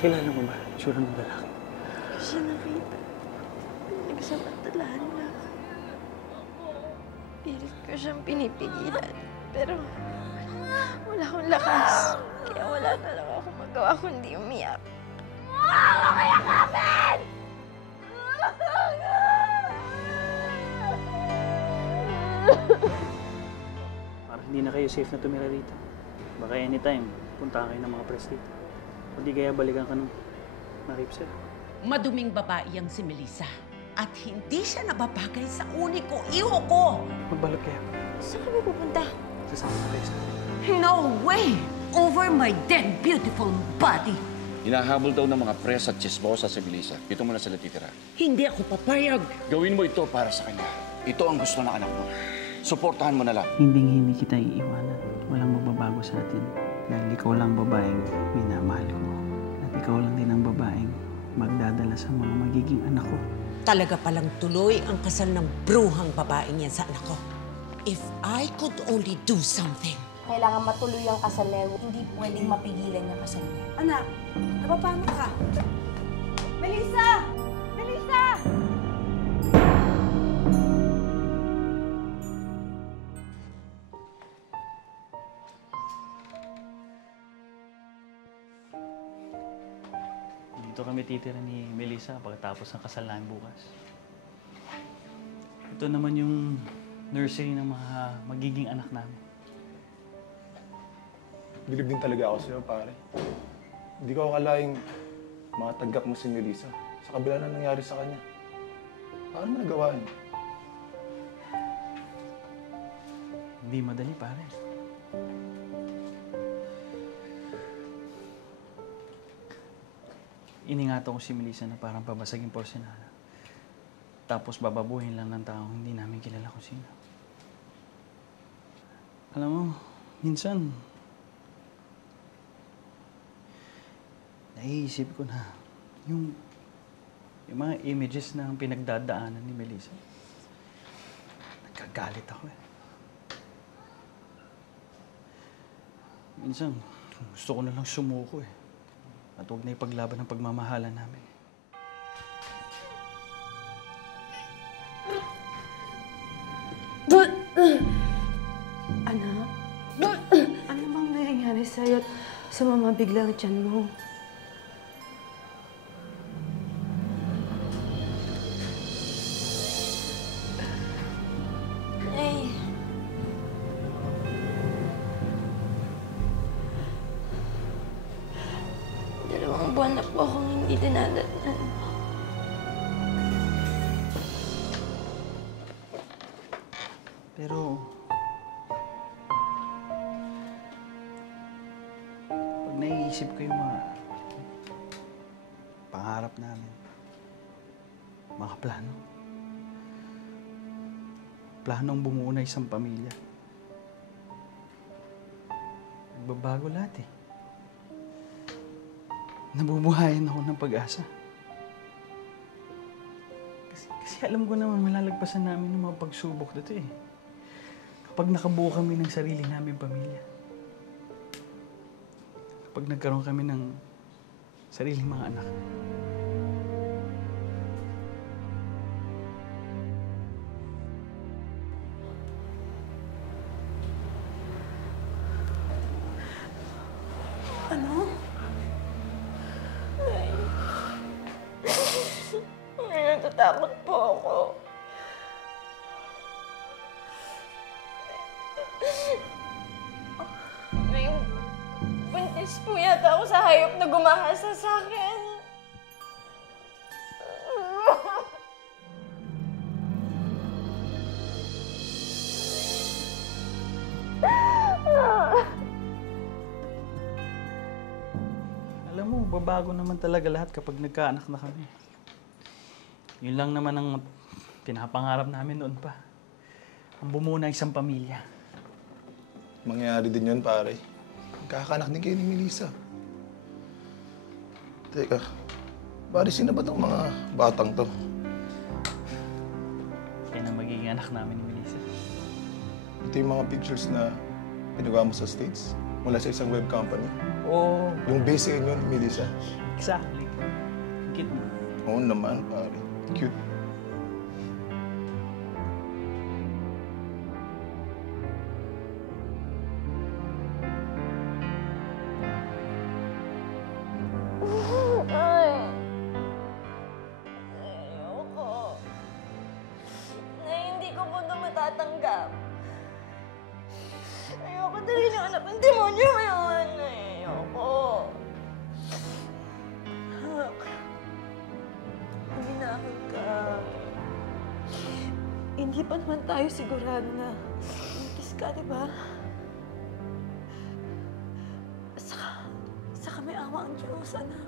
Kilala mo ba? Sure ng lalaki. Hindi siya nakita. Nagsamantalahan lang. Pilit ko siyang pinipigilan. Pero wala akong lakas. Kaya wala talaga akong magawa kundi umiyak. Kaya kapit! Parang hindi na kayo safe na tumira rito. Baka anytime, punta kayo ng mga press dito. O di kaya balikan ka nung na-rape sila. Maduming babae ang si Melissa. At hindi siya nababagay sa uni ko, iho ko! Magbalot kayo. Saan kami pupunta? Sasama na kayo sa No way! Over my dead, beautiful body! Hinahabol daw ng mga press at chismosa si Melissa. Dito mo na sila titira. Hindi ako papayag. Gawin mo ito para sa kanya. Ito ang gusto ng anak mo. Suportahan mo na lang. Hindi kita iiwanan. Walang magbabago sa atin. Dahil ikaw lang babaeng minamahal ko. At ikaw lang din ang babaeng magdadala sa mga magiging anak ko. Talaga palang tuloy ang kasal ng bruhang babaeng yan sa anak ko. If I could only do something. Kailangan matuloy ang kasal na yun. Hindi pwedeng mapigilan yung kasal niya. Anak, napapano ka? Melissa! Melissa! Dito kami titira ni Melissa pagkatapos ng kasal namin bukas. Ito naman yung nursery ng mga magiging anak namin. Bilib din talaga ako sa'yo, pare. Hindi ko akalaing matatanggap mo si Melissa sa kabila na nangyari sa kanya. Paano mo nagawa yun? Hindi madali, pare. Iningatan ko si Melissa na parang pabasaging porselana. Tapos bababuhin lang ng taong hindi namin kilala kung sino. Alam mo, minsan, naiisip ko na yung mga images ng pinagdadaanan ni Melissa. Nagkagalit ako eh. Minsan, gusto ko na lang sumuko eh. At huwag na ipaglaban ng pagmamahalan namin. Anak, ano bang nangyayari sa'yo at sa mga biglang tiyan mo? Ay. Dalawang buwan na po akong hindi dinadatnan. Pero, pag naiisip ko yung mga pangarap namin, mga planong bumuo na isang pamilya, nagbabago lahat eh. Nabubuhayan ako ng pag-asa. Kasi alam ko naman malalagpasan namin ng mga pagsubok dito eh. Kapag nakabuo kami ng sarili naming pamilya. Kapag nagkaroon kami ng sariling mga anak. Ano? Ay, natatakot po ako. May buntis po yata ako sa hayop na gumahasa sa akin. Alam mo, babago naman talaga lahat kapag nagkaanak na kami. Yun lang naman ang pinapangarap namin noon pa. Ang bumuo na isang pamilya. Mangyayari din yun, pare. Magkakanak din kayo ni Melissa. Teka, pare, sino ba itong mga batang to? Yan ang magiging anak namin ni Melissa. Ito yung mga pictures na pinagawa mo sa States. mula sa isang web company. Oo, Yung base inyo ni Melissa. exactly. Cute mo. Oo naman, pare. Cute. Ay. Ayoko. Na hindi ko po ito matatanggap. Ayoko dali yung anak ng demonyo ngayon. Ayoko. Anak, huminahon ka. Hindi pa naman tayo sigurado na buntis ka, di ba? Saka may awa ang Diyos, anak.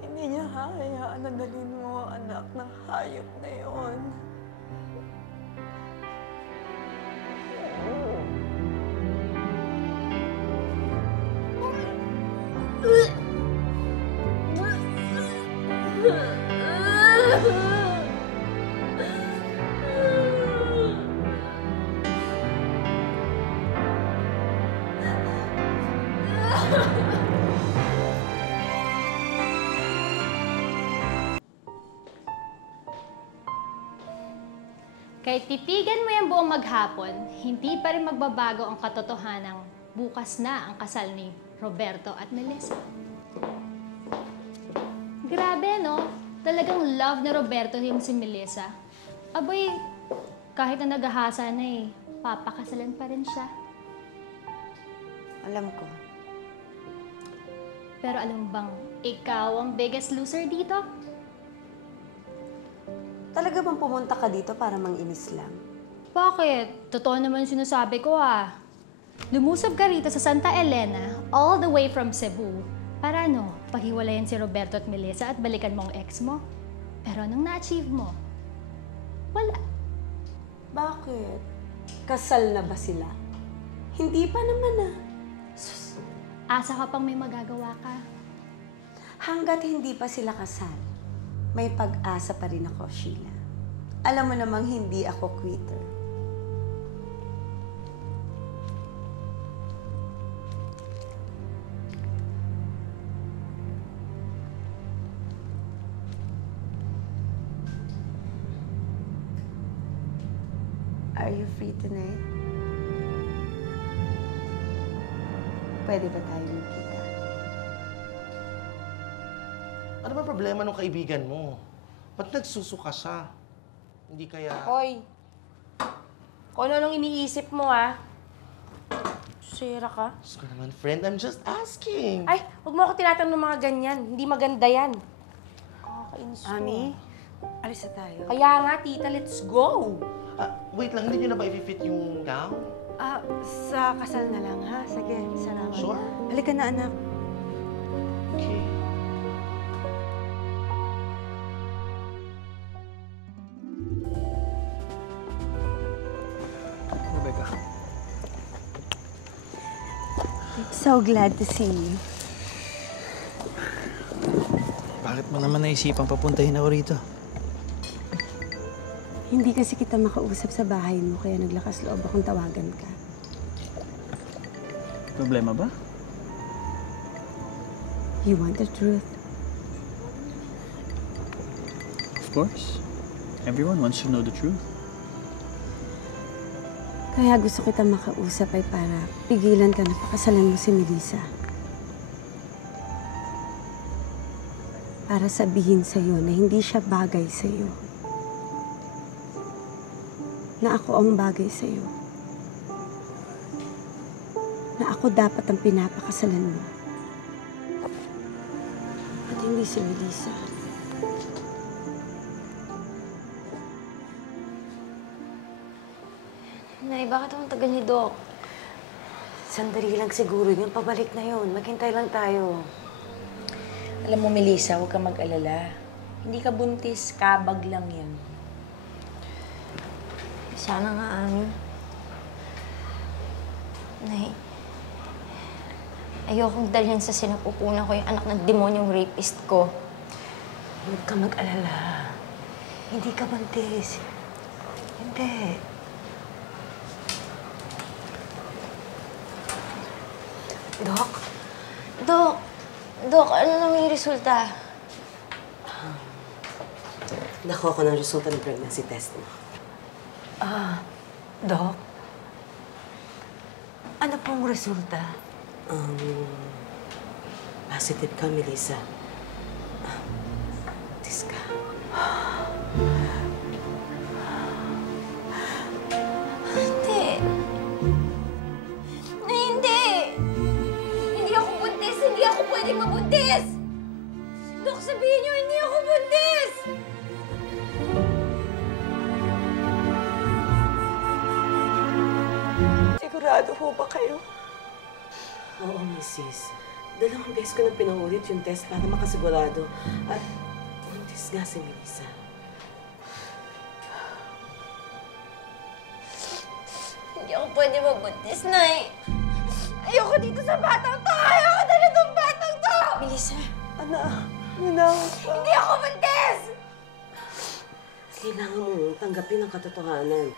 Hindi niya hahayaan na dalhin mo ang anak ng hayop na yon. Kahit titigan mo yung buong maghapon, hindi pa rin magbabago ang katotohanang bukas na ang kasal ni Roberto at Melissa. Grabe, no? Talagang love ni Roberto yung si Melissa. Aboy, kahit na naghahasa na papakasalan pa rin siya. Alam ko. Pero alam mo bang ikaw ang biggest loser dito? Talaga bang pumunta ka dito para manginis lang? Bakit? Totoo naman yung sinasabi ko Lumusob ka rito sa Santa Elena, all the way from Cebu, para paghiwalayan si Roberto at Melissa at balikan mo ang ex mo. Pero anong na-achieve mo? Wala. Bakit? Kasal na ba sila? Hindi pa naman Sus, asa ka pang may magagawa ka. Hanggat hindi pa sila kasal, may pag-asa pa rin ako, Sheila. Alam mo namang hindi ako quitter. Are you free tonight? Pwede ba tayo magkita? Ano ba problema ng kaibigan mo? Ba't nagsusuka siya? Hindi kaya... Hoy! Kung ano iniisip mo, Sira ka? Diyos ko naman, friend, I'm just asking. Ay, huwag mo ako tinatanong ng mga ganyan. Hindi maganda yan. Kakainis ko. Ami, alis na tayo. Kaya nga, tita, let's go! Wait lang, hindi nyo na ba i-fit yung gown? Sa kasal na lang, ha? Sige, salamat. Sure. Halika na, anak. Okay. Rebecca. So glad to see you. Bakit mo naman naisipang papuntahin ako rito? Hindi kasi kita makausap sa bahay mo, kaya naglakas loob akong tawagan ka. Problema ba? You want the truth? Of course. Everyone wants to know the truth. Kaya gusto kita makausap ay para pigilan ka na pakasalan mo si Melissa. Para sabihin sa'yo na hindi siya bagay sa'yo. Na ako ang bagay sa'yo. Na ako dapat ang pinapakasalan mo. At hindi si Melissa. Nay, bakit ang tagal ni Doc? Sandali lang siguro yun. Pabalik na yun. Maghintay lang tayo. Alam mo, Melissa, huwag ka mag-alala. Hindi ka buntis, kabag lang yan. Sana nga, Ami. Nay, ayokong dalhin sa sinapupunan ko yung anak ng demonyong rapist ko. Huwag ka mag-alala. Hindi ka buntis. Hindi. Dok? Dok? Dok, ano nang yung resulta? Nakuha ko ng resulta ng pregnancy test mo. Dok? Ano pong resulta? Positive ka, Melissa. Buntis ka. Hindi. Hindi! Hindi ako buntis! Hindi ako pwedeng mabuntis! Dok, sabihin niyo, hindi ako buntis! Sigurado ho ba kayo? Oo, Mrs. 2 beses ko nang pinaulit yung test para makasigurado. At buntis nga si Melissa. Hindi ako pwede mabuntis, Nay. Ayoko dito sa batang to! Ayoko na itong batang to! Melissa, Anak, minahon ka. hindi ako buntis! Kailangan mo tanggapin ang katotohanan.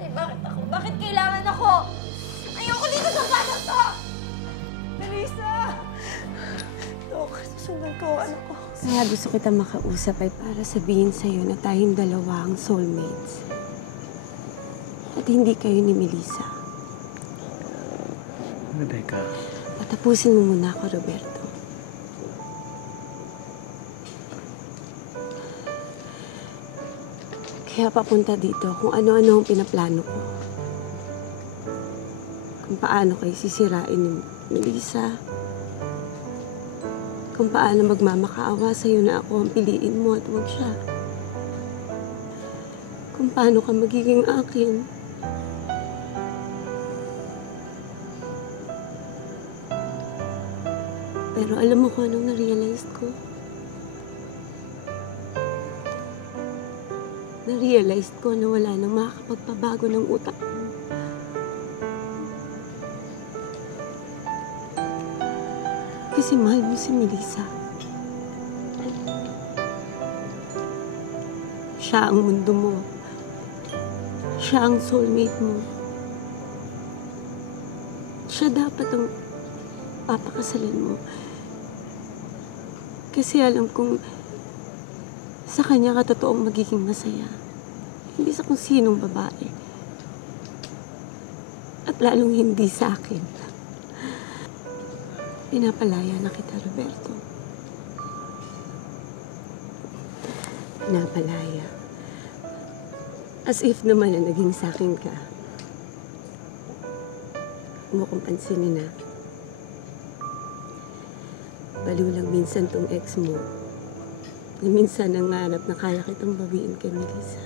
Nay, bakit ako? Bakit kailangan ako? Ayoko dito sa batang to! Melissa! Dok, susundan ko ang anak ko. Kaya gusto kita makausap ay para sabihin sa'yo na tayong dalawa ang soulmates. At hindi kayo ni Melissa. Rebecca, Patapusin mo muna ako, Roberto. Kaya papunta dito kung ano-ano ang pinaplano ko. Kung paano kayo sisirain ni Melissa. Kung paano magmamakaawa sa'yo na ako ang piliin mo at huwag siya. Kung paano ka magiging akin. Pero alam mo kung anong na-realize ko? Na-realize ko na wala nang makakapagpabago ng utak ko. Kasi mahal mo si Melissa. Siya ang mundo mo. Siya ang soulmate mo. Siya dapat ang papakasalan mo. Kasi alam kong sa kanya ka totoong magiging masaya. Hindi sa kung sinong babae. At lalong hindi sa akin. Pinapalaya na kita, Roberto. Pinapalaya. As if naman na naging sa akin ka. Huwag mo kong pansinin na. Baliw lang minsan tong ex mo. Na minsan nangarap na kaya kitang bawiin kay Melissa.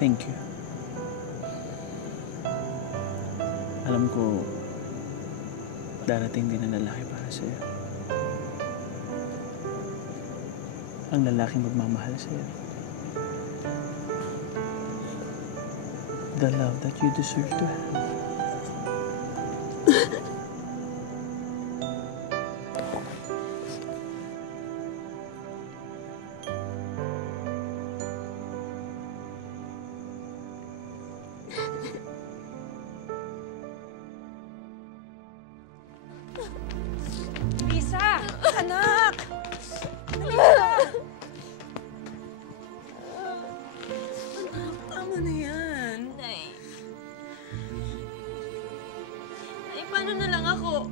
thank you. Alam ko, darating din ang lalaki para sa'yo. Ang lalaking magmamahal sa'yo. The love that you deserve to have. Lisa! Anak! Lisa! Anak, tama na yan. Nay. Nay, paano na lang ako?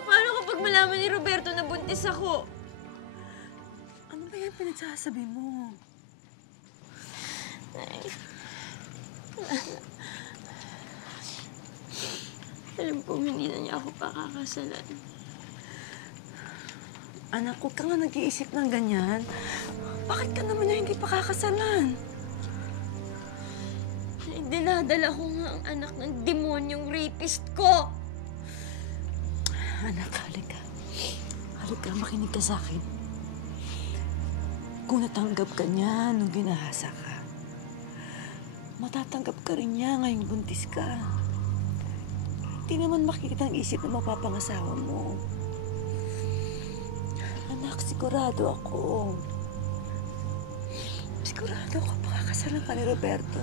Paano kapag malaman ni Roberto na buntis ako? Ano ba yan pinagsasabi mo? Nay. Alam ko, hindi na niya ako pakakasalan. Anak, huwag ka nga nag-iisip ng ganyan. Bakit ka naman niya hindi pakakasalan? Nay, dinadala ko nga ang anak ng demonyong rapist ko. Anak, halika. Halika, makinig ka sa akin. Kung natanggap ka niya nung ginahasa ka, matatanggap ka rin niya ngayong buntis ka. Hindi naman makikita ang isip na mapapangasawa mo. Sigurado ako. Sigurado ako makakasalan ka ni Roberto.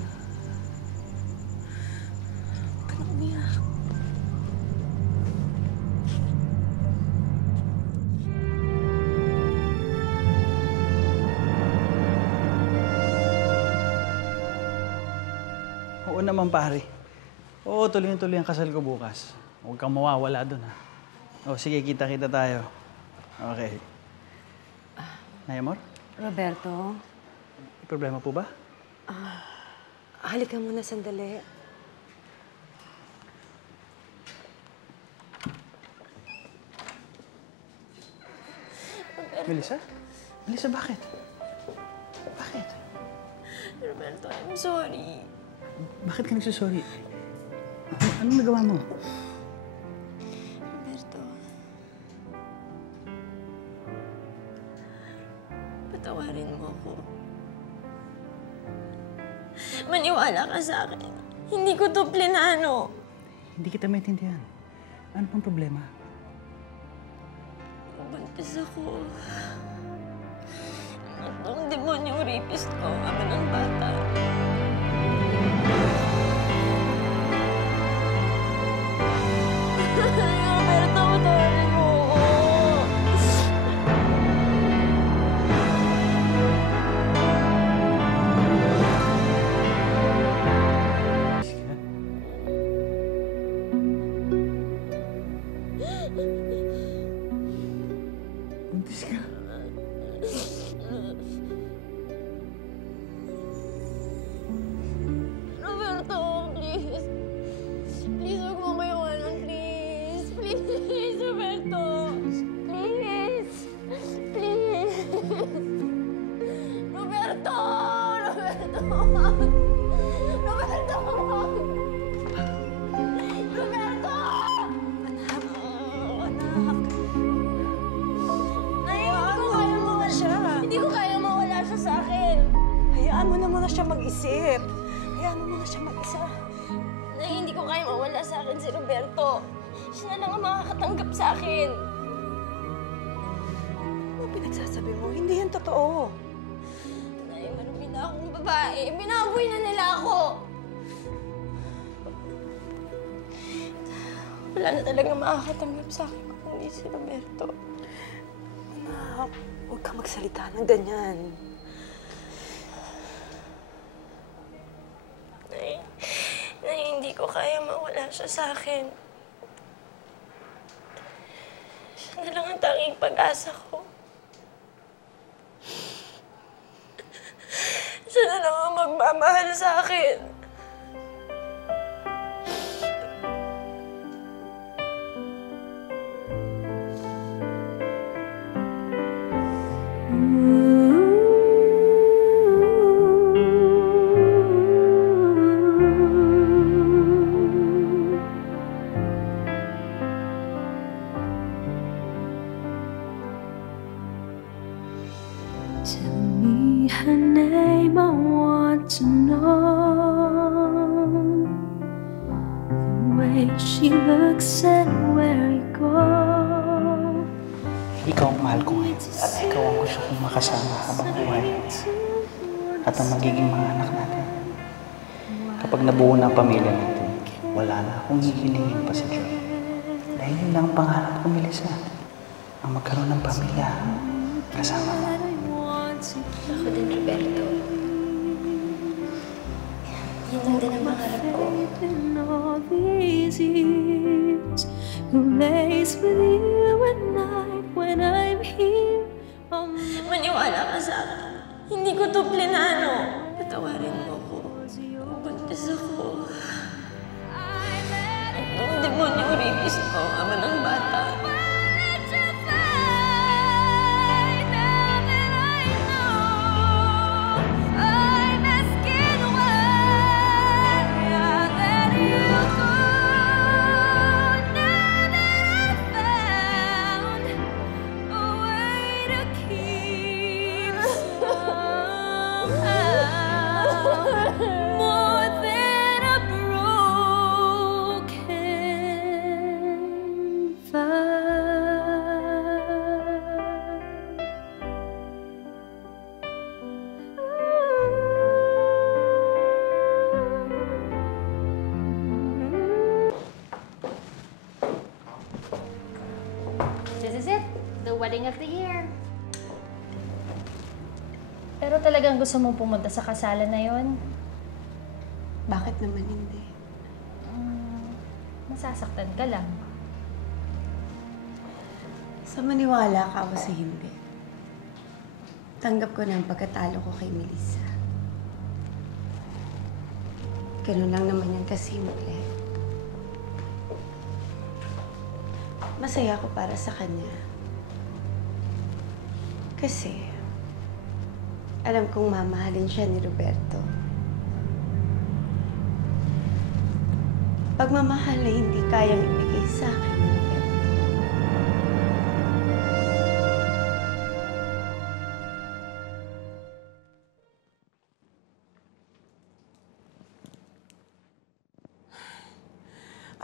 Huwag ka na umiyak. Oo naman, pare. Oo, tuloy-tuloy ang kasal ko bukas. Huwag kang mawawala doon, ha? O, sige, kita-kita tayo. Okay. Nay, amor? Roberto, May problema po ba? halika muna sandali. Melissa? Melissa, bakit? Bakit? Roberto, I'm sorry. Bakit ka nagsasorry? Anong nagawa mo? Roberto. Patawarin mo ako. Maniwala ka sa akin. Hindi ko to plinano. Hindi kita maintindihan. Ano pang problema? Buntis ako. Ang demonyong rapist ko, ama ng bata. Roberto, patawarin mo ako. Buntis ka? Roberto, please. Please, huwag mo kayo walang, please. Please, Roberto. Please. Please. Roberto! Roberto! Roberto! Roberto! Hindi ko kaya mawala siya sa akin. Hayaan mo na muna siya mag-isip. Hayaan mo muna siya mag-isa. Nay, hindi ko kaya mawala sa akin si Roberto. Siya na lang ang makakatanggap sa akin. Ano pinagsasabi mo? Hindi yan totoo. Nay, marami na akong babae. Binaboy na nila ako. Wala na talaga makakatanggap sa akin kung hindi si Roberto. Anak, huwag kang magsalita ng ganyan. Nay, hindi ko kaya mawala siya sa akin. Siya na lang ang tanging pag-asa ko. Siya na lang ang magmamahal sa akin. Tell me her name, I want to know the way she looks and where we go. Ikaw ang mahal ko ngayon. At ikaw ang gusto kong makasama habang buhay. At ang magiging mga anak natin. Kapag nabuo na ang pamilya natin, wala na akong hihilingin pa sa Diyos. Dahil yun lang ang pangarap ko, Melissa. Ang magkaroon ng pamilya kasama mo. Ako din, Roberto. Yan lang din ang pangarap ko. All these years, who lays with you at night when I'm here. Maniwala ka sa akin. Hindi ko to plinano. Patawarin mo ako. Buntis ako. Ang demonyong rapist ko, ama ng bata. wedding of the year. Pero talagang gusto mong pumunta sa kasalan na yon? Bakit naman hindi? Masasaktan ka lang. Sa maniwala ka o sa hindi, tanggap ko na ang pagkatalo ko kay Melissa. Ganun lang naman yan kasimple. Masaya ako para sa kanya. Kasi, alam kong mamahalin siya ni Roberto. Pagmamahal na hindi kayang ibigay sa akin ni Roberto.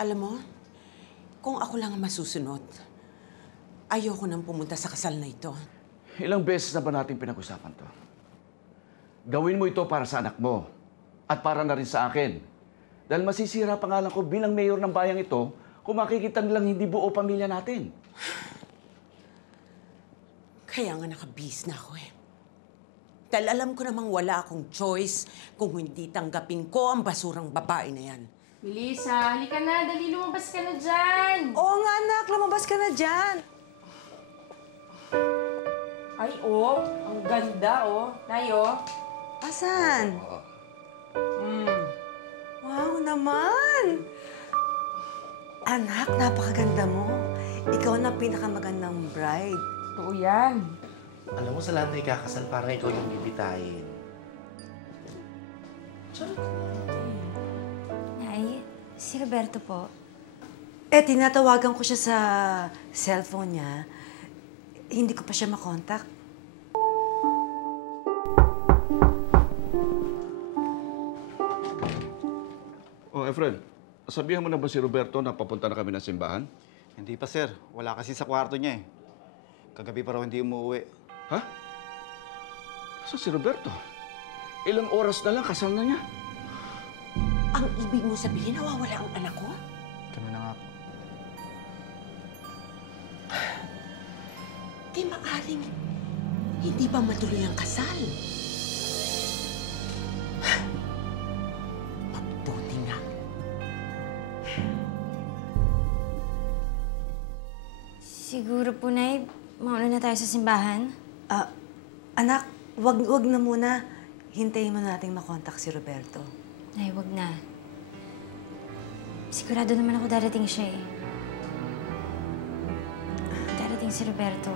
Alam mo, kung ako lang ang masusunod, ayoko nang pumunta sa kasal na ito. Ilang beses na ba natin pinag-usapan to? Gawin mo ito para sa anak mo at para na rin sa akin. Dahil masisira pangalan ko bilang mayor ng bayang ito kung makikita nilang hindi buo pamilya natin. Kaya nga nakabis na ako eh. Dahil alam ko namang wala akong choice kung hindi tanggapin ko ang basurang babae na yan. Melissa, halika na. Dali, lumabas ka na dyan. Oo nga anak, lumabas ka na dyan. Ay, oh. Ang ganda, oh. Tayo. Asan? Wow naman! Anak, napakaganda mo. Ikaw na pinakamagandang bride. Oo yan. Alam mo, sa lahat na ikakasal, parang ikaw yung bibitayin. Nay, si Roberto po. Tinatawagan ko siya sa cellphone niya. Hindi ko pa siya makontak. Oh, Efren, sabihan mo na ba si Roberto na papunta na kami ng simbahan? Hindi pa, sir. Wala kasi sa kwarto niya eh. Kagabi pa raw hindi umuwi. Ha? Saan si Roberto? Ilang oras na lang kasal na niya. Ang ibig mo sabihin, nawawala ang anak ko? Kami na nga po. Di maaring hindi ba matuloy ang kasal? Mabuti nga. Siguro po, Nay, mauna na tayo sa simbahan. Anak, wag na muna. Hintayin mo nating makontak si Roberto. Nay, wag na. Sigurado naman ako darating siya eh. Darating si Roberto.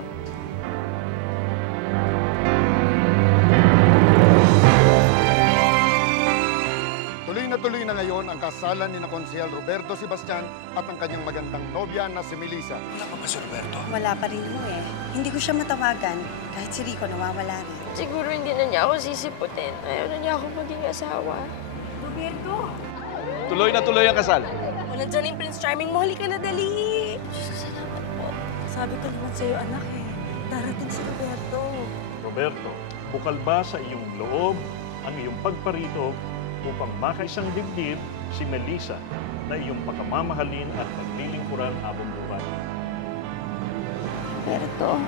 Tuloy na ngayon ang kasalan ni na Konsehal Roberto Sebastian at ang kanyang magandang nobya na si Melissa. Wala pa ba si Roberto? Wala pa rin mo eh. Hindi ko siya matawagan. Kahit si Rico nawawala rin. Siguro hindi na niya ako sisiputin. Ayaw na niya ako maging asawa. Roberto! Tuloy ang kasal. Wala dyan yung Prince Charming mo. Halika na, dali! Salamat po. Sabi ko naman sa'yo, anak eh. Darating si Roberto. Roberto, bukal ba sa iyong loob ang iyong pagparito upang makaisang dibdib si Melissa na iyong pagkamamahalin at paglilingkuran habang buhay? Roberto,